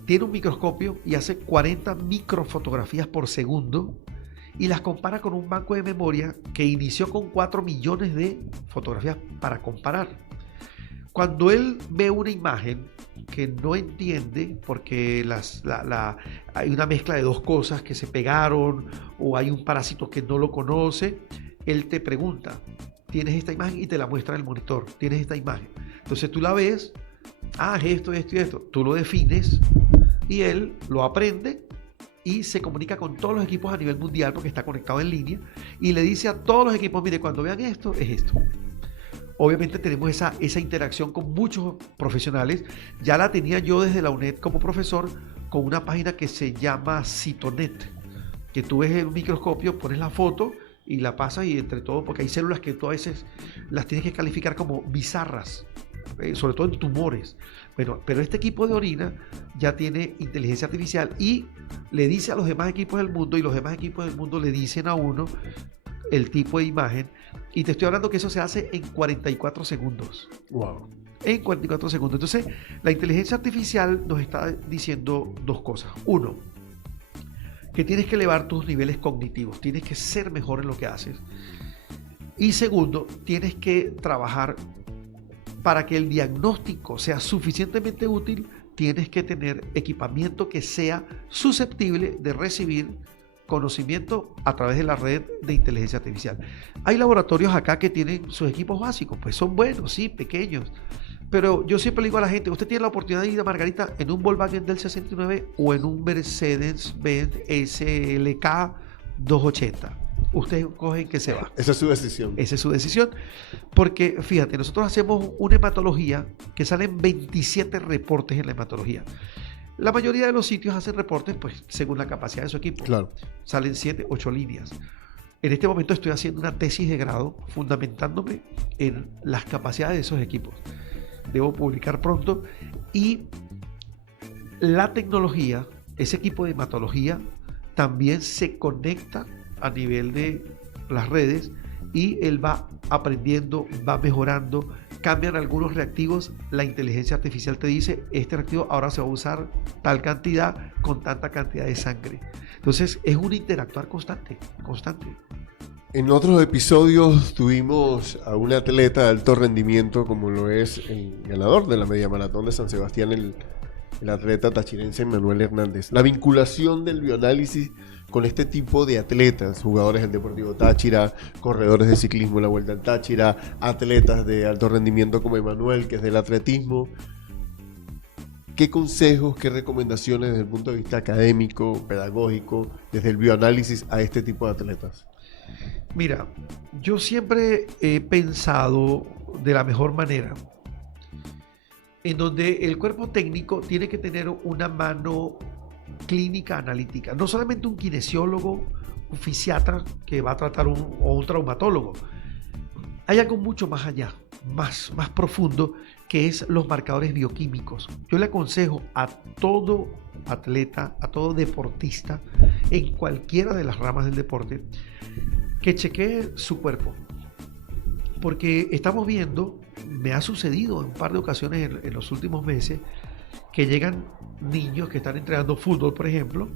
tiene un microscopio y hace 40 microfotografías por segundo y las compara con un banco de memoria que inició con 4 millones de fotografías para comparar. Cuando él ve una imagen que no entiende porque hay una mezcla de 2 cosas que se pegaron o hay un parásito que no lo conoce, él te pregunta, ¿tienes esta imagen? Y te la muestra en el monitor, ¿tienes esta imagen? Entonces tú la ves, esto y esto. Tú lo defines y él lo aprende y se comunica con todos los equipos a nivel mundial porque está conectado en línea y le dice a todos los equipos, mire, cuando vean esto, es esto. Obviamente tenemos esa interacción con muchos profesionales. Ya la tenía yo desde la UNED como profesor con una página que se llama Cytonet, que tú ves el microscopio, pones la foto y la pasas y entre todo, porque hay células que tú a veces las tienes que calificar como bizarras, sobre todo en tumores. Bueno, pero este equipo de orina ya tiene inteligencia artificial y le dice a los demás equipos del mundo y los demás equipos del mundo le dicen a uno el tipo de imagen y te estoy hablando que eso se hace en 44 segundos. Wow. En 44 segundos. Entonces, la inteligencia artificial nos está diciendo 2 cosas. 1, que tienes que elevar tus niveles cognitivos, tienes que ser mejor en lo que haces. Y segundo, tienes que trabajar para que el diagnóstico sea suficientemente útil, tienes que tener equipamiento que sea susceptible de recibir conocimiento a través de la red de inteligencia artificial. Hay laboratorios acá que tienen sus equipos básicos, pues son buenos, sí, pequeños. Pero yo siempre le digo a la gente, usted tiene la oportunidad de ir a Margarita en un Volkswagen del 69 o en un Mercedes-Benz SLK 280. Usted coge en qué se va. Esa es su decisión. Esa es su decisión. Porque fíjate, nosotros hacemos una hematología que salen 27 reportes en la hematología. La mayoría de los sitios hacen reportes pues según la capacidad de su equipo. Claro. Salen 7, 8 líneas. En este momento estoy haciendo una tesis de grado fundamentándome en las capacidades de esos equipos. Debo publicar pronto. Y la tecnología, ese equipo de hematología, también se conecta a nivel de las redes y él va aprendiendo, va mejorando, cambian algunos reactivos, la inteligencia artificial te dice, este reactivo ahora se va a usar tal cantidad con tanta cantidad de sangre. Entonces es un interactuar constante. En otros episodios tuvimos a un atleta de alto rendimiento como lo es el ganador de la media maratón de San Sebastián, el atleta tachirense Manuel Hernández. La vinculación del bioanálisis con este tipo de atletas, jugadores del Deportivo Táchira, corredores de ciclismo en la Vuelta al Táchira, atletas de alto rendimiento como Emanuel, que es del atletismo. ¿Qué consejos, qué recomendaciones desde el punto de vista académico, pedagógico, desde el bioanálisis a este tipo de atletas? Mira, yo siempre he pensado de la mejor manera, en donde el cuerpo técnico tiene que tener una mano clínica analítica, no solamente un kinesiólogo, un fisiatra que va a tratar o un traumatólogo. Hay algo mucho más allá, más profundo, que es los marcadores bioquímicos. Yo le aconsejo a todo atleta, a todo deportista, en cualquiera de las ramas del deporte, que chequee su cuerpo. Porque estamos viendo, me ha sucedido en un par de ocasiones en los últimos meses, que llegan niños que están entrenando fútbol, por ejemplo,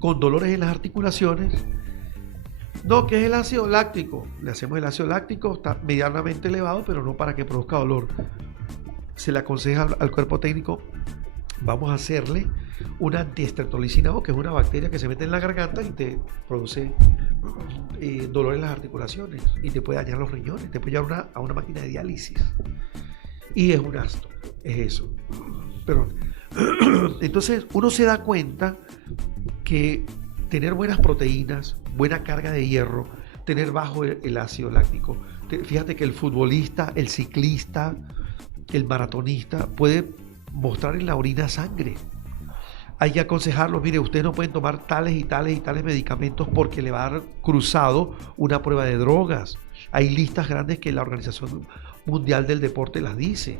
con dolores en las articulaciones. No, que es el ácido láctico. Le hacemos el ácido láctico, está medianamente elevado, pero no para que produzca dolor. Se le aconseja al cuerpo técnico, vamos a hacerle una antiestreptolicina, que es una bacteria que se mete en la garganta y te produce dolor en las articulaciones y te puede dañar los riñones, te puede llevar a una máquina de diálisis. Y es un gasto, es eso. Perdón. Entonces uno se da cuenta que tener buenas proteínas, buena carga de hierro, tener bajo el ácido láctico. Fíjate que el futbolista, el ciclista, el maratonista puede mostrar en la orina sangre. Hay que aconsejarlos, mire, ustedes no pueden tomar tales y tales y tales medicamentos porque le va a dar cruzado una prueba de drogas. Hay listas grandes que la Organización Mundial del Deporte las dice.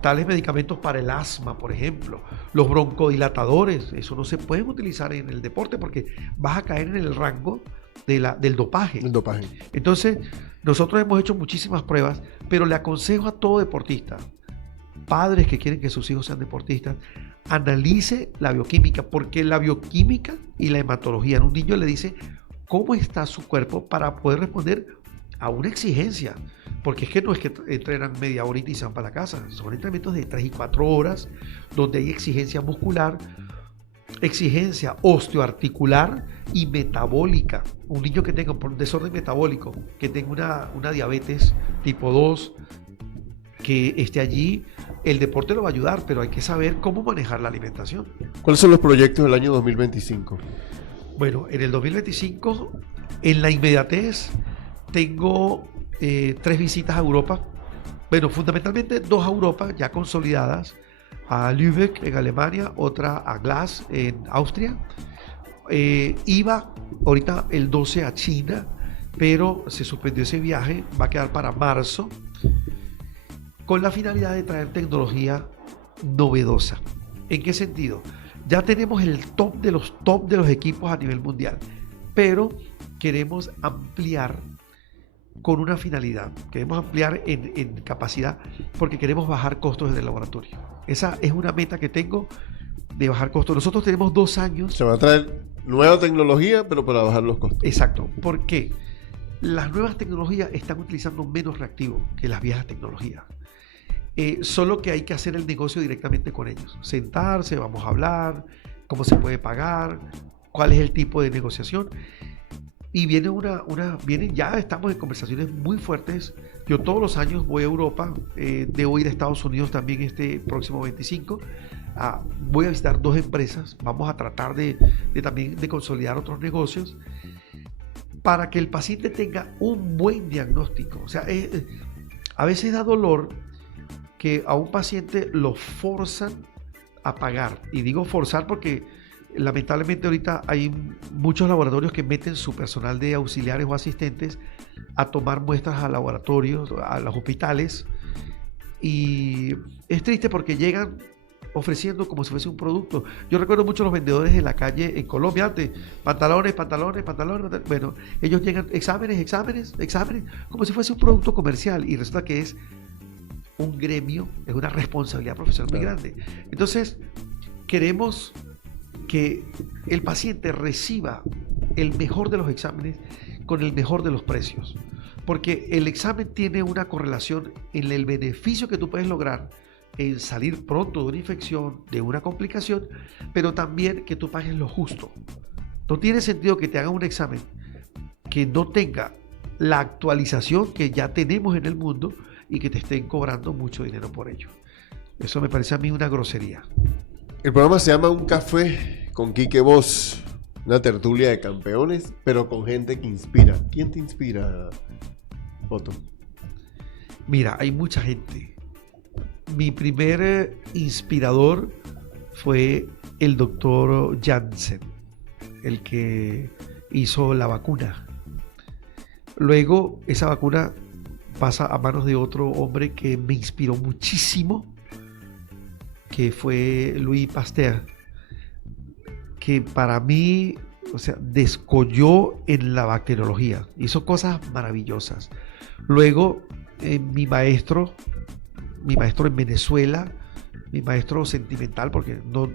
Tales medicamentos para el asma, por ejemplo, los broncodilatadores, eso no se puede utilizar en el deporte porque vas a caer en el rango del dopaje. El dopaje. Entonces, nosotros hemos hecho muchísimas pruebas, pero le aconsejo a todo deportista, padres que quieren que sus hijos sean deportistas, analice la bioquímica, porque la bioquímica y la hematología en un niño le dice cómo está su cuerpo para poder responder a una exigencia, porque es que no es que entrenan media horita y se van para la casa, son entrenamientos de 3 y 4 horas, donde hay exigencia muscular, exigencia osteoarticular y metabólica. Un niño que tenga un desorden metabólico, que tenga una diabetes tipo 2, que esté allí, el deporte lo va a ayudar, pero hay que saber cómo manejar la alimentación. ¿Cuáles son los proyectos del año 2025? Bueno, en el 2025, en la inmediatez, tengo 3 visitas a Europa. Bueno, fundamentalmente 2 a Europa ya consolidadas, a Lübeck en Alemania, otra a Graz en Austria. Iba ahorita el 12 a China, pero se suspendió ese viaje, va a quedar para marzo, con la finalidad de traer tecnología novedosa. ¿En qué sentido? Ya tenemos el top de los equipos a nivel mundial, pero queremos ampliar con una finalidad. Queremos ampliar en capacidad porque queremos bajar costos desde el laboratorio. Esa es una meta que tengo, de bajar costos. Nosotros tenemos 2 años. Se va a traer nueva tecnología, pero para bajar los costos. Exacto. ¿Por qué? Las nuevas tecnologías están utilizando menos reactivos que las viejas tecnologías. Solo que hay que hacer el negocio directamente con ellos. Sentarse, vamos a hablar, cómo se puede pagar, cuál es el tipo de negociación. Y viene ya estamos en conversaciones muy fuertes. Yo todos los años voy a Europa, debo ir a Estados Unidos también este próximo 25. Voy a visitar 2 empresas, vamos a tratar también de consolidar otros negocios para que el paciente tenga un buen diagnóstico. O sea, a veces da dolor que a un paciente lo forzan a pagar. Y digo forzar porque lamentablemente ahorita hay muchos laboratorios que meten su personal de auxiliares o asistentes a tomar muestras a laboratorios, a los hospitales, y es triste porque llegan ofreciendo como si fuese un producto. Yo recuerdo mucho los vendedores en la calle en Colombia antes, pantalones. Bueno, ellos llegan, exámenes, como si fuese un producto comercial y resulta que es un gremio, es una responsabilidad profesional muy grande. Entonces, queremos que el paciente reciba el mejor de los exámenes con el mejor de los precios, porque el examen tiene una correlación en el beneficio que tú puedes lograr en salir pronto de una infección, de una complicación, pero también que tú pagues lo justo. No tiene sentido que te hagan un examen que no tenga la actualización que ya tenemos en el mundo y que te estén cobrando mucho dinero por ello. Eso me parece a mí una grosería. El programa se llama Un Café con Quique Voz, una tertulia de campeones, pero con gente que inspira. ¿Quién te inspira, Otto? Mira, hay mucha gente. Mi primer inspirador fue el doctor Janssen, el que hizo la vacuna. Luego esa vacuna pasa a manos de otro hombre que me inspiró muchísimo, que fue Louis Pasteur, que para mí, descolló en la bacteriología, hizo cosas maravillosas. Luego mi maestro en Venezuela, mi maestro sentimental, porque no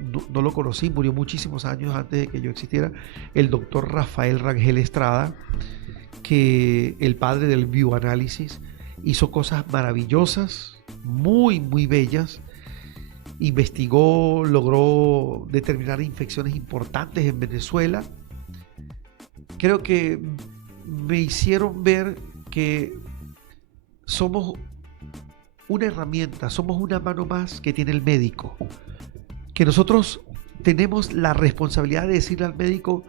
lo conocí, murió muchísimos años antes de que yo existiera, el doctor Rafael Rangel Estrada, que el padre del bioanálisis, hizo cosas maravillosas, muy, muy bellas. Investigó, logró determinar infecciones importantes en Venezuela. Creo que me hicieron ver que somos una herramienta, somos una mano más que tiene el médico, que nosotros tenemos la responsabilidad de decirle al médico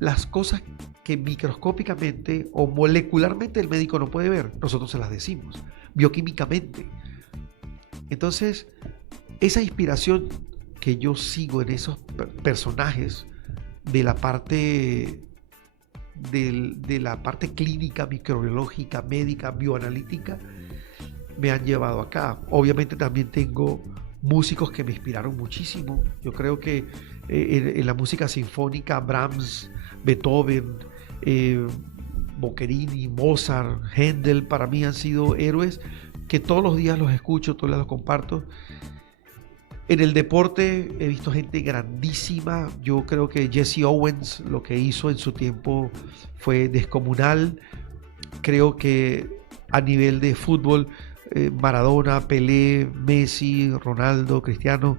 las cosas que microscópicamente o molecularmente el médico no puede ver, nosotros se las decimos, bioquímicamente. Entonces, esa inspiración que yo sigo en esos personajes de la parte clínica, microbiológica, médica, bioanalítica, me han llevado acá. Obviamente también tengo músicos que me inspiraron muchísimo. Yo creo que en la música sinfónica, Brahms, Beethoven, Boccherini, Mozart, Händel, para mí han sido héroes que todos los días los escucho, todos los días los comparto. En el deporte he visto gente grandísima. Yo creo que Jesse Owens, lo que hizo en su tiempo fue descomunal. Creo que a nivel de fútbol, Maradona, Pelé, Messi, Ronaldo, Cristiano,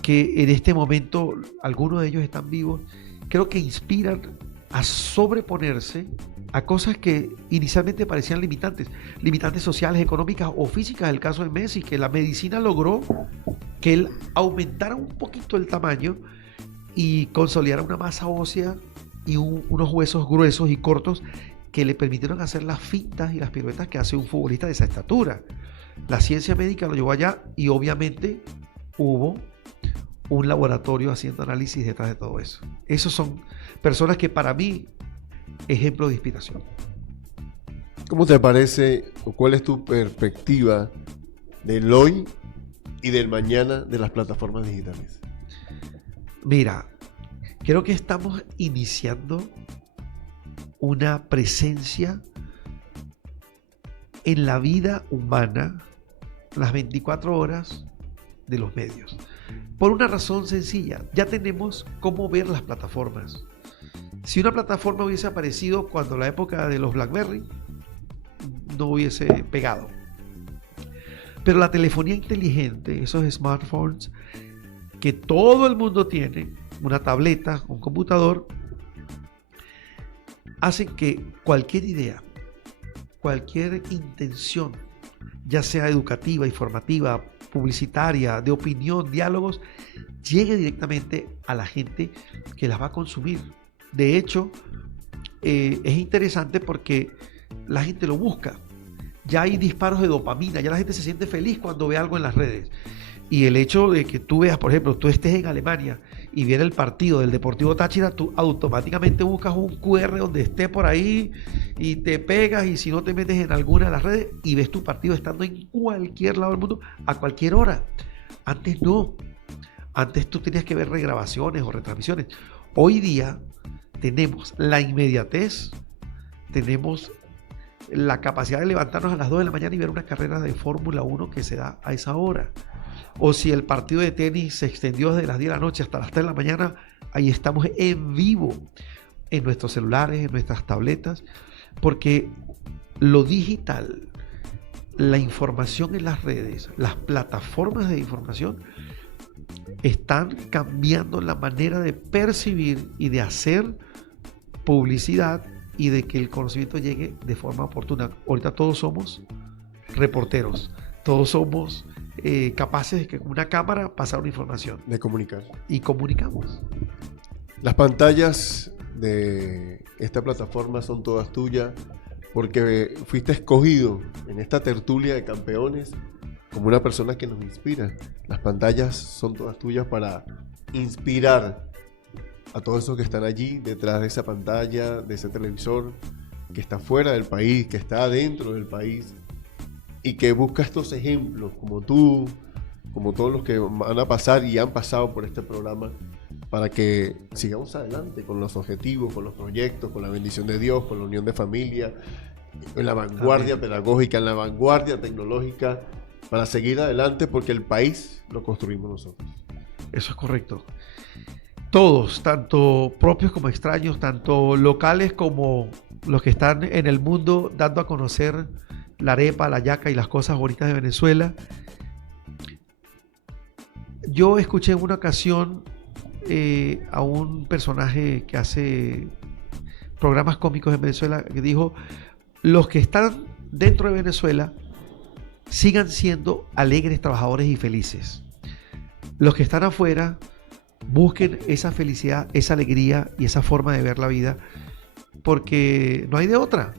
que en este momento algunos de ellos están vivos, creo que inspiran a sobreponerse a cosas que inicialmente parecían limitantes sociales, económicas o físicas. El caso de Messi, que la medicina logró que él aumentara un poquito el tamaño y consolidara una masa ósea y unos huesos gruesos y cortos que le permitieron hacer las fintas y las piruetas que hace un futbolista de esa estatura. La ciencia médica lo llevó allá y obviamente hubo un laboratorio haciendo análisis detrás de todo eso. Esos son personas que para mí, ejemplo de inspiración. ¿Cómo te parece o cuál es tu perspectiva del hoy y del mañana de las plataformas digitales? Mira, creo que estamos iniciando una presencia en la vida humana las 24 horas de los medios. Por una razón sencilla, ya tenemos cómo ver las plataformas. Si una plataforma hubiese aparecido cuando la época de los BlackBerry, no hubiese pegado. Pero la telefonía inteligente, esos smartphones que todo el mundo tiene, una tableta, un computador, hacen que cualquier idea, cualquier intención, ya sea educativa, informativa, publicitaria, de opinión, diálogos, llegue directamente a la gente que las va a consumir. De hecho, es interesante porque la gente lo busca. Ya hay disparos de dopamina, ya la gente se siente feliz cuando ve algo en las redes. Y el hecho de que tú veas, por ejemplo, tú estés en Alemania y viene el partido del Deportivo Táchira, tú automáticamente buscas un QR donde esté por ahí y te pegas, y si no te metes en alguna de las redes y ves tu partido estando en cualquier lado del mundo a cualquier hora. Antes no. Antes tú tenías que ver regrabaciones o retransmisiones. Hoy día tenemos la inmediatez, tenemos la capacidad de levantarnos a las 2 de la mañana y ver una carrera de Fórmula 1 que se da a esa hora. O si el partido de tenis se extendió desde las 10 de la noche hasta las 3 de la mañana, ahí estamos en vivo, en nuestros celulares, en nuestras tabletas, porque lo digital, la información en las redes, las plataformas de información, están cambiando la manera de percibir y de hacer publicidad y de que el conocimiento llegue de forma oportuna. Ahorita todos somos reporteros, todos somos capaces de que con una cámara pasar una información. De comunicar. Y comunicamos. Las pantallas de esta plataforma son todas tuyas porque fuiste escogido en esta tertulia de campeones como una persona que nos inspira. Las pantallas son todas tuyas para inspirar a todos esos que están allí detrás de esa pantalla, de ese televisor, que está fuera del país, que está dentro del país y que busca estos ejemplos como tú, como todos los que van a pasar y han pasado por este programa, para que sigamos adelante con los objetivos, con los proyectos, con la bendición de Dios, con la unión de familia, en la vanguardia pedagógica, en la vanguardia tecnológica, para seguir adelante, porque el país lo construimos nosotros. Eso es correcto. Todos, tanto propios como extraños, tanto locales como los que están en el mundo dando a conocer la arepa, la yaca y las cosas bonitas de Venezuela. Yo escuché en una ocasión a un personaje que hace programas cómicos en Venezuela que dijo: los que están dentro de Venezuela sigan siendo alegres, trabajadores y felices. Los que están afuera busquen esa felicidad, esa alegría y esa forma de ver la vida, porque no hay de otra.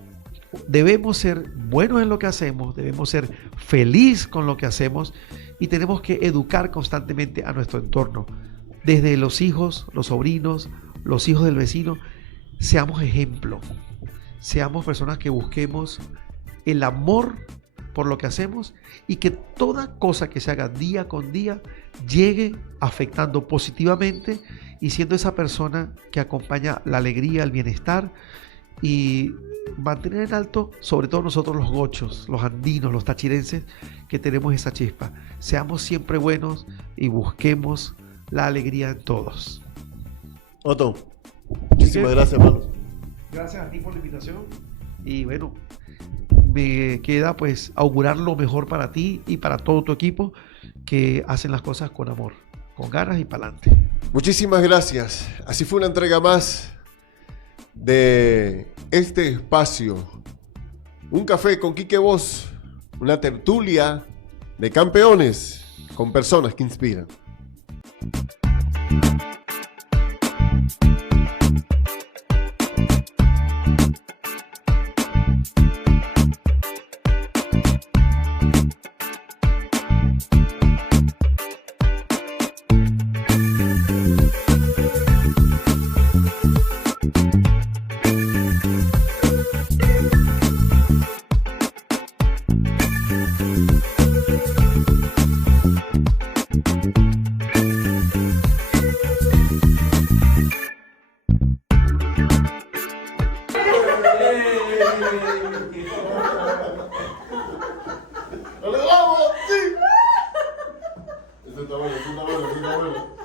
Debemos ser buenos en lo que hacemos, debemos ser felices con lo que hacemos y tenemos que educar constantemente a nuestro entorno. Desde los hijos, los sobrinos, los hijos del vecino, seamos ejemplo. Seamos personas que busquemos el amor por lo que hacemos y que toda cosa que se haga día con día llegue afectando positivamente y siendo esa persona que acompaña la alegría, el bienestar y mantener en alto, sobre todo nosotros los gochos, los andinos, los tachirenses, que tenemos esa chispa. Seamos siempre buenos y busquemos la alegría en todos. Otto, muchísimas gracias, hermanos. Gracias a ti por la invitación y bueno, me queda pues augurar lo mejor para ti y para todo tu equipo, que hacen las cosas con amor, con ganas y para adelante. Muchísimas gracias. Así fue una entrega más de este espacio. Un café con Quique Voz, una tertulia de campeones con personas que inspiran. ¡Vamos! ¡Sí! Eso está bueno, eso está bueno, eso está bueno.